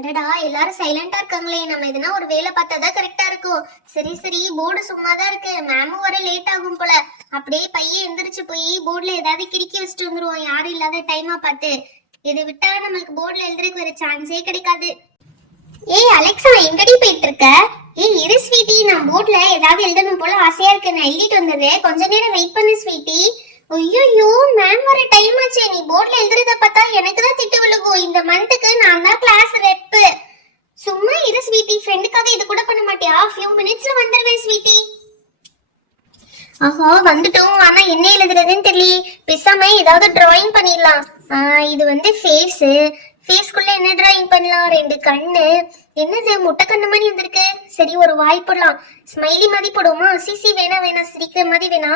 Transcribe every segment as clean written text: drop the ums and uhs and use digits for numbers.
அடடா, எல்லாரும் சைலண்டா இருக்காங்களே. நம்ம எதுனா ஒரு வேலை பார்த்தாதான் கரெக்டா இருக்கும். சரி சரி, போர்டு சும்மா தான் இருக்கு. மேமும் வர லேட் ஆகும் போல. அப்படியே பையன் எந்திரிச்சு போய் போர்டுல ஏதாவது கிறுக்கி வச்சுட்டு வந்துருவோம், யாரும் இல்லாத டைமா பார்த்து. இதை விட்டா நம்மளுக்கு போர்டுல எழுதுறதுக்கு வேற சான்ஸே கிடைக்காது. ஏய் அலெக்சா, எங்கடி போயிட்டு இருக்க? ஏய் இரு ஸ்வீட்டி, நான் போர்டுல ஏதாவது எழுதணும் போல ஆசையா இருக்கு. நான் எழுதிட்டு வந்தது, கொஞ்ச நேரம் வெயிட் பண்ணு ஸ்வீட்டி. ஐயோ, மேம் வர டைம் ஆச்சு. நீ போர்ட்ல எழுதுறத பார்த்தா எனக்கு தான் திட்டு விழுகும். இந்த மந்த்துக்கு நான் தான் கிளாஸ் ரெப். சும்மா இரு ஸ்வீட்டி, ஃப்ரெண்டுக்காக இது கூட பண்ண மாட்டியா? ஃபியூ மினிட்ஸ்ல வந்துருவேன் ஸ்வீட்டி. ஆஹா வந்துட்டோம். ஆனா என்ன எழுதுறதுன்னு தெரியல. பேசாம ஏதாவது டிராயிங் பண்ணிடலாம். இது வந்து ஃபேஸ்க்குள்ள என்ன டிராயிங் பண்ணலாம்? 2 கண்ணு. என்னது முட்டை கண்ணு மாதிரி வந்திருக்கு. சரி ஒரு வாய் போடலாம். ஸ்மைலி மாதிரி போடுவோமா? சிசி வேணா சிரிக்கிற மாதிரி வேணா.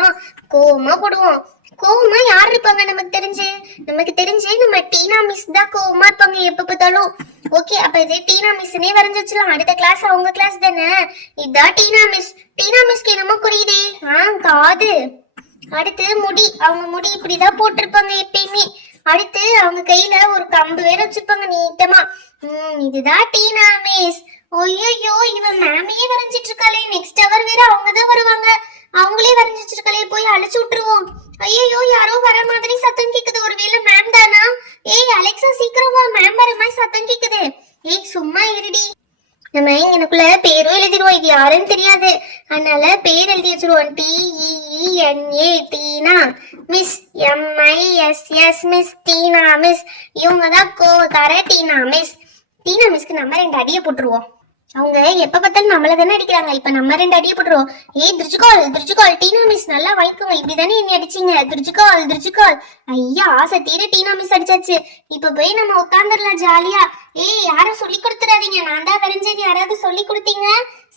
கோவமா போடுவோம். கோவமா யார் இருப்பாங்க நமக்கு தெரிஞ்சு நம்ம டீனா மிஸ் தான் கோவமா இருப்பாங்க எப்ப பார்த்தாலும். ஓகே, அப்ப இது டீனா மிஸ்னே வரைஞ்சு வச்சிடலாம். அடுத்த கிளாஸ் அவங்க கிளாஸ் தானே. இதான் டீனா மிஸ்க்கு என்னமோ புரியுதே. காது. அடுத்து முடி. அவங்க முடி இப்படிதான் போட்டிருப்பாங்க எப்பயுமே. அடுத்து அவங்க கையில ஒரு கம்பு வேற வச்சிருப்பாங்க நீட்டமா. இதுதான் டீனா மிஸ். ஐயோ, இவன் மேமையே வரைஞ்சிட்டு இருக்காளே. நெக்ஸ்ட் அவர் வேற அவங்கதான் வருவாங்க. அவங்களே வரைஞ்சிட்டு இருக்காளே, போய் அழைச்சு விட்டுருவோம். ஐயோ, யாரோ வர மாதிரி சத்தம் கேக்குது. ஒருவேளை மேம் தானா? ஏய் அலெக்சா, சீக்கிரம் வா, மேம் வர மாதிரி சத்தம் கேக்குது. ஏய் சும்மா இருடி. நம்ம எனக்குள்ள பேரும் எழுதிடுவோம். இது யாருன்னு தெரியாது, அதனால பேர் எழுதி வச்சிருவோம். TEENA Teena miss. MISS miss. Teena miss. இவங்க தான் கோவக்கார டீனா மிஸ். டீனா மிஸ்க்கு நம்ம 2 அடியை போட்டுருவோம். அவங்க எப்ப பார்த்தாலும் நம்மள தானே அடிக்கிறாங்க. இப்ப நம்ம 2 அடியை போட்டுருவோம். ஏய் திருச்சுக்கால் டீனா மிஸ் நல்லா வாங்கிக்கோங்க. இப்படிதானே என்ன அடிச்சீங்க? திருச்சுக்கால். ஐயா, ஆசை தீர டீனா மிஸ் அடிச்சாச்சு. இப்ப போய் நம்ம உட்காந்துடலாம் ஜாலியா. ஏய் யாரும் சொல்லி கொடுத்துறாதீங்க, நான் தான் வரைஞ்சது. யாராவது சொல்லி கொடுத்தீங்க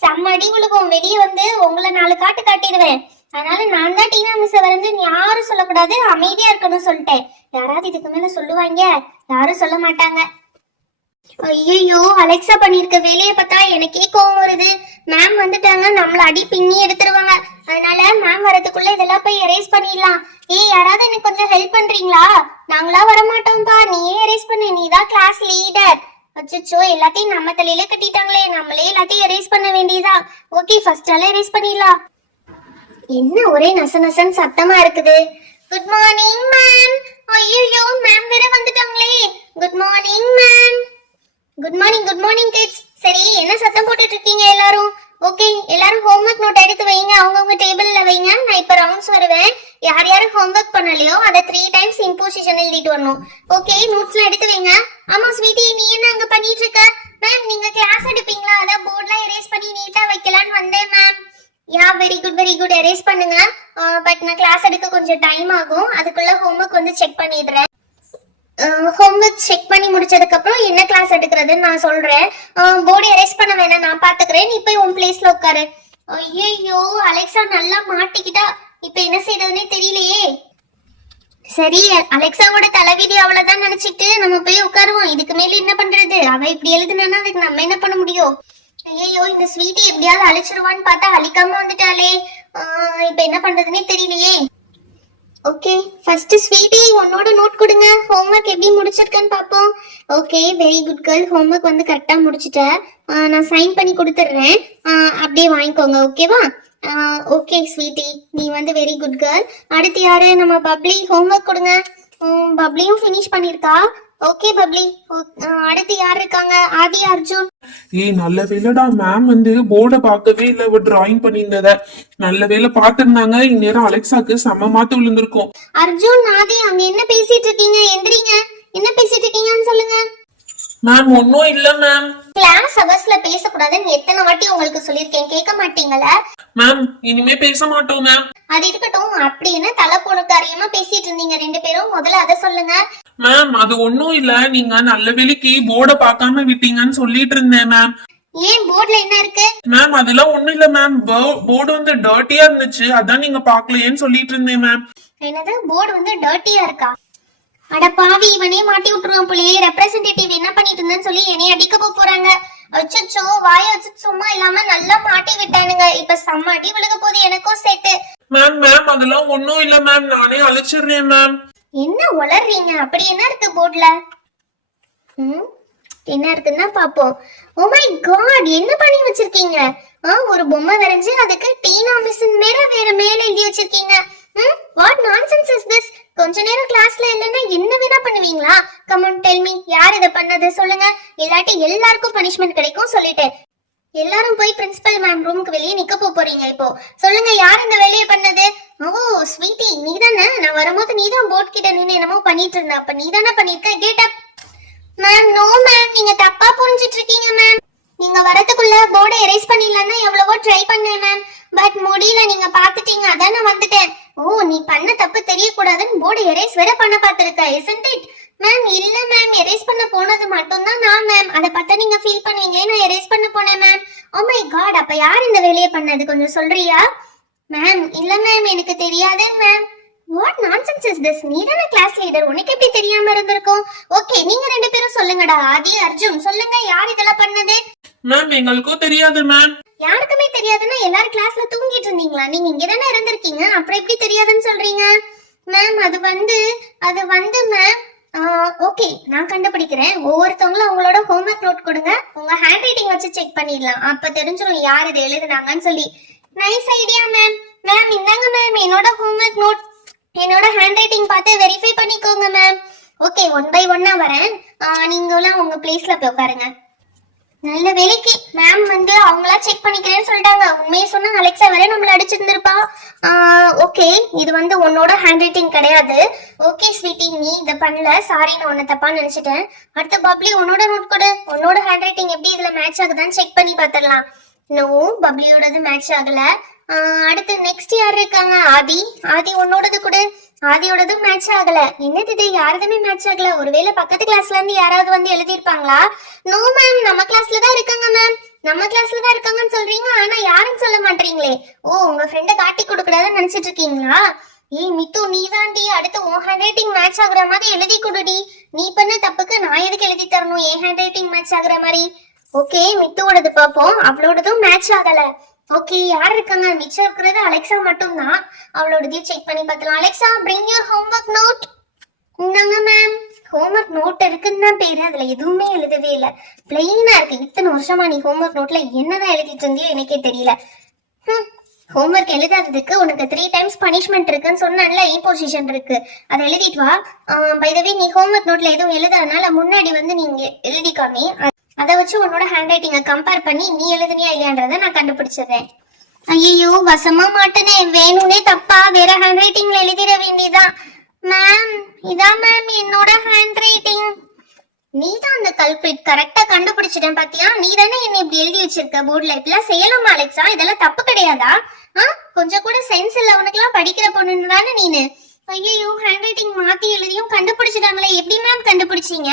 செம்ம அடி விழுகும். வெளியே வந்து உங்களை 4 காட்டு காட்டிடுவேன். அதனால நான் தான் டீனா மிஸ் வரைஞ்சேன், யாரும் சொல்லக்கூடாது, அமைதியா இருக்கணும்னு சொல்லிட்டேன். யாராவது இதுக்கு மேல சொல்லுவாங்க? யாரும் சொல்ல மாட்டாங்க. ஐயோ, அலெக்சா பண்ணிருக்க வேலையை பார்த்தா எனக்கே கோவம் வருது. மேம் வந்துட்டாங்க, நம்மள அடி பின்னி எடுத்துருவாங்க. அதனால மேம் வரதுக்குள்ள இதெல்லாம் போய் எரேஸ் பண்ணிடலாம். ஏய் யாராவது எனக்கு கொஞ்சம் ஹெல்ப் பண்றீங்களா? நாங்களா வரமாட்டோம்பா, நீயே எரேஸ் பண்ணு, நீதான் கிளாஸ் லீடர். அச்சோ, எல்லாத்தையும் நம்ம தலையில கட்டிட்டாங்களே. நம்மளே எல்லாத்தையும் எரேஸ் பண்ண வேண்டியதா? ஓகே, ஃபர்ஸ்ட் எல்லாம் எரேஸ் பண்ணிடலாம். என்ன ஒரே நசநசன் சத்தமா இருக்குது? Good morning ma'am. ஐயோ, மேம் வேற வந்துட்டாங்களே. Good morning ma'am. Good morning kids. சரி, என்ன சத்தம் போட்டுட்டு இருக்கீங்க எல்லாரும்? ஓகே, எல்லாரும் ஹோம்வொர்க் நோட் எடுத்து வைங்க, அவங்கவுங்க டேபிள்ல வைங்க. நான் இப்ப ரவுண்ட்ஸ் வருவேன். யார் யாரும் ஹோம்வொர்க் பண்ணலையோ அதை 3 டைம்ஸ் இம்போசிஷன் எழுதிட்டு வரணும். ஓகே, நோட்ஸ்லாம் எடுத்து வைங்க. ஆமா ஸ்வீட்டி, நீ என்ன அங்க பண்ணிட்டு இருக்க? மேம் நீங்க கிளாஸ் எடுப்பீங்களா? அதான் போர்ட்லாம் எரேஸ் பண்ணி நீட்டா வைக்கலான்னு வந்தேன் ma'am. Yeah very good, erase பண்ணுங்க. பட் நான் கிளாஸ் எடுக்க கொஞ்சம் டைம் ஆகும். அதுக்குள்ள ஹோம்வொர்க் வந்து செக் பண்ணிடுறேன். ஹோம்வொர்க் செக் பண்ணி முடிச்சதுக்கு அப்புறம் என்ன கிளாஸ் எடுக்கிறதுன்னு நான் சொல்றேன். போர்டு எரேஸ் பண்ண வேணாம், நான் பாத்துக்கிறேன். நீ போய் உன் பிளேஸ்ல உட்காரு. ஐயோ, அலெக்சா நல்லா மாட்டிக்கிட்டா. இப்ப என்ன செய்யறதுன்னே தெரியலையே. சரி, அலெக்சாவோட தலைவிதி அவ்வளவுதான் நினைச்சிட்டு நம்ம போய் உட்காருவோம். இதுக்கு மேல என்ன பண்றது? அவ இப்படி எழுதுனா அதுக்கு நம்ம என்ன பண்ண முடியும்? ஐயோ, இந்த ஸ்வீட்டி எப்படியாவது அழிச்சிருவான்னு பார்த்தா அழிக்காம வந்துட்டாலே. இப்ப என்ன பண்றதுன்னே தெரியலையே. ஓகே, ஃபர்ஸ்ட் ஸ்வீட்டி உன்னோட நோட் கொடுங்க. ஹோம்வொர்க் எப்படி முடிச்சிருக்கேன்னு பாப்போம். Okay, very good girl. Homework வந்து கரெக்டா முடிச்சிட்டேன். நான் சைன் பண்ணி கொடுத்துட்றேன். அப்படியே வாங்கிக்கோங்க. ஓகேவா? ஓகே ஸ்வீட்டி, நீ வந்து வெரி குட் கேர்ள். அடுத்து யாரு? நம்ம பப்ளி. ஹோம்வொர்க் கொடுங்க. பப்ளியும் ஃபினிஷ் பண்ணிருக்கா. Okay bubbly. அடுத்து யார் இருக்காங்க? ஆதி, அர்ஜுன். ஏய் நல்ல வேலைடா, மேம் வந்து போர்டை பார்க்கவே இல்ல, டிராயிங் பண்ணியிருந்தத. நல்ல வேலை பார்த்திருந்தாங்க, இந்நேரம் அலெக்சாக்கு செம்ம மாத்து விழுந்திருக்கும். அர்ஜுன், ஆதி, அங்க என்ன பேசிட்டு இருக்கீங்க? எந்திரிங்க. என்ன பேசிட்டு இருக்கீங்கன்னு சொல்லுங்க. மேம் ஒன்னும் இல்ல மேம். கிளாஸ் அவர்ஸ்ல பேசக்கூடாதுன்னு எத்தனை வாட்டி உங்களுக்கு சொல்லிருக்கேன், கேட்க மாட்டீங்களா? மேம் இனிமே பேச மாட்டோம் மேம். அது இருக்கட்டும், அப்படி என்ன தலை போனுக்கு அறியாம பேசிட்டு இருந்தீங்க 2 பேரும்? முதல்ல அதை சொல்லுங்க. மேம் அது ஒன்னும் இல்ல, நீங்க நல்ல வேலைக்கு போர்டை பார்க்காம விட்டீங்கன்னு சொல்லிட்டு இருந்தேன் மேம். ஏன் போர்ட்ல என்ன இருக்கு? மேம் அதெல்லாம் ஒண்ணும் இல்ல மேம், போர்டு வந்து டர்ட்டியா இருந்துச்சு, அதான் நீங்க பாக்கலையேன்னு சொல்லிட்டு இருந்தேன் மேம். என்னது, போர்டு வந்து டர்ட்டியா இருக்கா? அட பாவி, இவனே மாட்டி விட்டுருவான் போலயே. ரெப்ரசன்டேட்டிவ் என்ன பண்ணிட்டு இருந்தேன்னு சொல்லி என்னைய அடிக்க போறாங்க. அச்சோ, வாய வச்சு சும்மா இல்லாம நல்லா மாட்டி விட்டானுங்க. இப்ப செம்ம அடி விழுக போது எனக்கும் சேர்த்து. மேம் அதெல்லாம் ஒண்ணும் இல்ல மேம், நானே அழைச்சிடுறேன் மேம். என்ன உளறீங்க? அப்படி என்ன இருக்கு போர்ட்ல? என்ன இருக்குன்னு தான் பாப்போம். ஓ மை காட், என்ன பண்ணி வச்சிருக்கீங்க? ஒரு பொம்மை வரைஞ்சு அதுக்கு டீனா மிஸ்ஸின் வேற மேல எழுதி வச்சிருக்கீங்க. What nonsense is this? கொஞ்ச நேரம் கிளாஸ்ல இல்லைன்னா என்ன வேணா பண்ணுவீங்களா? கம் ஆன் டெல் மீ, யார் இதை பண்ணது சொல்லுங்க, இல்லாட்டி எல்லாருக்கும் பனிஷ்மெண்ட் கிடைக்கும் சொல்லிட்டேன். எல்லாரும் போய் பிரின்சிபல் மேம் ரூமுக்கு வெளியே நிக்க போறீங்க. இப்போ சொல்லுங்க, யார் இந்த வேலையை பண்ணது? ஓ ஸ்வீட்டி, நீதானே? நான் வரும்போது நீதான் போர்ட் கிட்ட நின்று என்னமோ பண்ணிட்டு இருந்த, அப்ப நீதானே பண்ணிருக்க. Get up. Ma'am no ma'am, நீங்க தப்பா புரிஞ்சிட்டு இருக்கீங்க மேம். நீங்க வரதுக்குள்ள போர்டை எரேஸ் பண்ணிடலாம்னு எவ்வளவோ ட்ரை பண்ணேன் மேம், பட் முடியல. நீங்க பாத்துட்டீங்க, அதான் நான் வந்துட்டேன். ஓ, நீ பண்ண தப்பு தெரியக்கூடாதுன்னு போர்டு எரேஸ் வேற பண்ண பாத்துருக்க, isn't it? மேம் இல்ல மேம், எரேஸ் பண்ண போனது மட்டும்தான் நான் மேம். அதை பார்த்தா நீங்க ஃபீல் பண்ணுவீங்களே, நான் எரேஸ் பண்ண போனேன் மேம். ஓ மை காட், அப்ப யார் இந்த வேலையை பண்ணது கொஞ்சம் சொல்றியா? மேம் இல்ல மேம், எனக்கு தெரியாது ma'am. What nonsense is this? நீ தானே கிளாஸ் லீடர், உனக்கு எப்படி தெரியாம இருந்திருக்கும்? ஓகே, நீங்க ரெண்டு பேரும் சொல்லுங்கடா. ஆதி, அர்ஜுன் சொல்லுங்க, யார் இதெல்லாம் பண்ணது? மேம் எங்களுக்கும் தெரியாது மேம். யாருக்குமே தெரியாதுன்னா எல்லாரும் கிளாஸ்ல தூங்கிட்டு இருந்தீங்களா? நீங்க இங்க தானே இருந்திருக்கீங்க, அப்புறம் எப்படி தெரியாதுன்னு சொல்றீங்க? மேம் அது வந்து மேம் ஓகே, நான் கண்டுபிடிக்கிறேன். ஒவ்வொருத்தவங்களும் அவங்களோட ஹோம்ஒர்க் நோட் கொடுங்க, உங்க ஹேண்ட் ரைட்டிங் வச்சு செக் பண்ணிடலாம், அப்ப தெரிஞ்சிடும் யார் இதை எழுதுனாங்கன்னு சொல்லி. Nice idea ma'am. மேம் இந்தாங்க மேம், என்னோட ஹோம்ஒர்க் நோட், என்னோட ஹேண்ட் ரைட்டிங் பார்த்து வெரிஃபை பண்ணிக்கோங்க மேம். ஓகே, 1 by 1 வரேன். நீங்களாம் உங்க பிளேஸ்ல போய் உட்காருங்க. நல்ல வேலைக்கு மேம் வந்து அவங்களா செக் பண்ணிக்கிறேன்னு சொல்லிட்டாங்க. உண்மையை சொன்னா அலெக்சா வரை நம்மள அடிச்சிருந்திருப்பா. ஓகே, இது வந்து உன்னோட ஹேண்ட் ரைட்டிங் கிடையாது. ஓகே ஸ்வீட்டி, நீ இதை பண்ணல, சாரி, நான் உன்னை தப்பா நினைச்சிட்டேன். அடுத்து பப்ளி, உன்னோட நோட் கொடு. உன்னோட ஹேண்ட் ரைட்டிங் எப்படி இதுல மேட்ச் ஆகுதான்னு செக் பண்ணி பார்த்துடலாம். நோ, பப்ளியோடது மேட்ச் ஆகல. அடுத்து நெக்ஸ்ட் யார் இருக்காங்க? ஆதி உன்னோடது கொடு. ஆதியோடதும் மேட்ச் ஆகல. என்னது இது, யாரதுமே மேட்ச் ஆகல? ஒருவேளை பக்கத்து கிளாஸ்ல இருந்து யாராவது வந்து எழுதிருப்பாங்களா? நோ மேம், நம்ம கிளாஸ்ல தான் இருக்காங்க மேம். நம்ம கிளாஸ்ல தான் இருக்காங்கன்னு சொல்றீங்க, ஆனா யாருன்னு சொல்ல மாட்டீங்களே. ஓ, உங்க ஃப்ரெண்ட காட்டி கொடுக்கூடாதுன்னு நினைச்சிட்டு இருக்கீங்களா? ஏய் மித்து, நீ தாண்டி அடுத்து உன் ஹேண்ட் ரைட்டிங் மேட்ச் ஆகுற மாதிரி எழுதி கொடுடி. நீ பண்ண தப்புக்கு நான் எதுக்கு எழுதி தரணும் என் ஹேண்ட் ரைட்டிங் மேட்ச் ஆகுற மாதிரி? ஓகே, மித்துவோடது பாப்போம். அவளோடதும் மேட்ச் ஆகல. ஓகே, யார் இருக்காங்க? மிச்சம் இருக்கிறது அலெக்சா மட்டும்தான். அவளோடதையும் செக் பண்ணி பார்க்கலாம். Alexa, bring your homework note. இந்தாங்க மேம். ஹோம்ஒர்க் நோட் இருக்குன்னு தான் பேரு, அதுல எதுவுமே எழுதவே இல்லை, பிளெயினா இருக்கு. இத்தனை வருஷமா நீ ஹோம்ஒர்க் நோட்ல என்னதான் எழுதிட்டு இருந்தியோ எனக்கே தெரியல. ஹோம்ஒர்க் எழுதாததுக்கு உனக்கு 3 times பனிஷ்மெண்ட் இருக்குன்னு சொன்னால, இம்போசிஷன் இருக்கு, அதை எழுதிட்டு வா. பை த வே, நீ ஹோம்ஒர்க் நோட்ல எதுவும் எழுதாதனால முன்னாடி வந்து நீங்க எழுதிக்காமி, அதை வச்சு உன்னோட ஹேண்ட் ரைட்டிங்கை கம்பேர் பண்ணி நீ எழுதுனியா இல்லையான்றதை நான் கண்டுபிடிச்சிடுறேன். ஐயோ, வசமா மாட்டேனே, வேணும்னே தப்பா வேற ஹேண்ட் ரைட்டிங்ல எழுதிட வேண்டியதான். மேம் இதான் மேம் என்னோட ஹேண்ட் ரைட்டிங். நீ தான் அந்த கல்பிரிட், கரெக்டா கண்டுபிடிச்சிட்டேன் பாத்தியா? நீ தானே என்ன இப்படி எழுதி வச்சிருக்க போர்ட்ல. இப்பெல்லாம் செய்யலாமா அலெக்சா? இதெல்லாம் தப்பு கிடையாதா? கொஞ்சம் கூட சென்ஸ் இல்ல உனக்குலாம், படிக்கிற பொண்ணுன்னு தானே நீனு. ஐயோ, ஹேண்ட் ரைட்டிங் மாத்தி எழுதியும் கண்டுபிடிச்சிட்டாங்களே, எப்படி மேம் கண்டுபிடிச்சீங்க?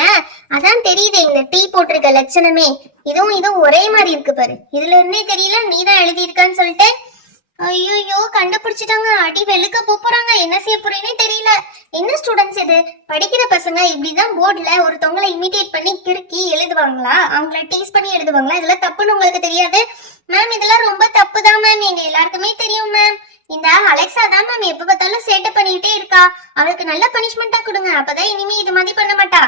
அதான் தெரியுதே, இந்த டீ போட்டிருக்க லட்சணமே. இதுவும் ஒரே மாதிரி இருக்கு பாரு, இதுல இருந்தே தெரியல நீ தான் எழுதியிருக்கான்னு சொல்லிட்டு. ஐயோ, கண்டுபிடிச்சிட்டாங்க. அடி வெளுக்க போறாங்க, என்ன செய்ய போறேன்னே தெரியல. என்ன ஸ்டூடெண்ட்ஸ் இது? படிக்கிற பசங்க இப்படிதான் போர்ட்ல ஒருத்தவங்களை இமிடேட் பண்ணி கிறுக்கி எழுதுவாங்களா? அவங்கள டீஸ் பண்ணி எழுதுவாங்களா? இதெல்லாம் தப்புன்னு உங்களுக்கு தெரியாது மேம்? இதெல்லாம் ரொம்ப தப்பு தான் மேம், எங்க எல்லாருக்குமே தெரியும் மேம். இந்த அலெக்சா தான் மேம் எப்ப பார்த்தாலும் சேட்டை பண்ணிட்டே இருக்கா. அவளுக்கு நல்ல பனிஷ்மெண்டா கொடுங்க, அப்பதான் இனிமே இது மாதிரி பண்ண மாட்டா.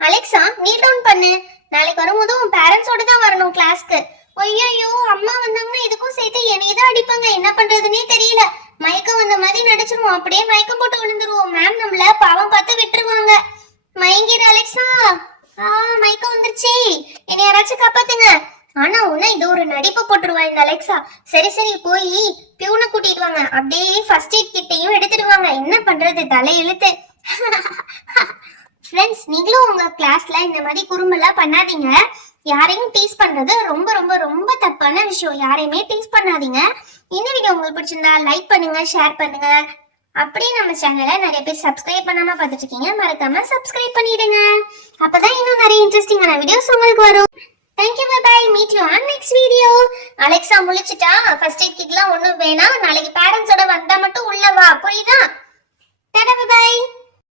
அலெக்சா, நீட் டவுன் பண்ணு. நாளைக்கு வரும்போது உன் பேரண்ட்ஸோட தான் வரணும் கிளாஸ்க்கு. ஐயோ, அம்மா வந்தாங்கன்னா இதுக்கும் சேர்த்து என்னைய தான் அடிப்பாங்க, என்ன பண்றதுன்னே தெரியல. மயக்கம் வந்த மாதிரி நடிச்சிருவோம், அப்படியே மயக்கம் போட்டு விழுந்துருவோம். மேம் நம்மள பாவம் பார்த்து விட்டுருவாங்க. மயங்கிரு அலெக்சா. மயக்கம் வந்துருச்சு, என்னை யாராச்சும் காப்பாத்துங்க. ஆனா உன்ன இது ஒரு நடிப்பு போட்டுருவா இந்த அலெக்சா. சரி போய் பியூனை கூட்டிட்டு வாங்க, அப்படியே ஃபர்ஸ்ட் எய்ட் கிட்டையும் எடுத்துடுவாங்க. என்ன பண்றது, தலை இழுத்து. ஃப்ரெண்ட்ஸ், நீங்களும் உங்க கிளாஸ்ல இந்த மாதிரி குறும்பெல்லாம் பண்ணாதீங்க. யாரையும் டீஸ் பண்றது ரொம்ப ரொம்ப ரொம்ப தப்பான விஷயம். யாரையுமே டீஸ் பண்ணாதீங்க. இந்த வீடியோ உங்களுக்கு பிடிச்சிருந்தா லைக் பண்ணுங்க, ஷேர் பண்ணுங்க. அப்படியே நம்ம சேனலை நிறைய பேர் சப்ஸ்கிரைப் பண்ணாம பார்த்துட்டு இருக்கீங்க, மறக்காம சப்ஸ்கிரைப் பண்ணிடுங்க. அப்பதான் இன்னும் நிறைய இன்ட்ரெஸ்டிங்கான வீடியோஸ் உங்களுக்கு வரும். Thank you, bye-bye. Meet you on next video. Alexa முழிச்சிட்டா, ஃபர்ஸ்ட் எய்ட் கிட்லாம் ஒண்ணும் வேணாம். நாளைக்கு பேரண்ட்ஸோட வந்தா மட்டும் உள்ள வா, புரியுதா? டாடா, bye-bye.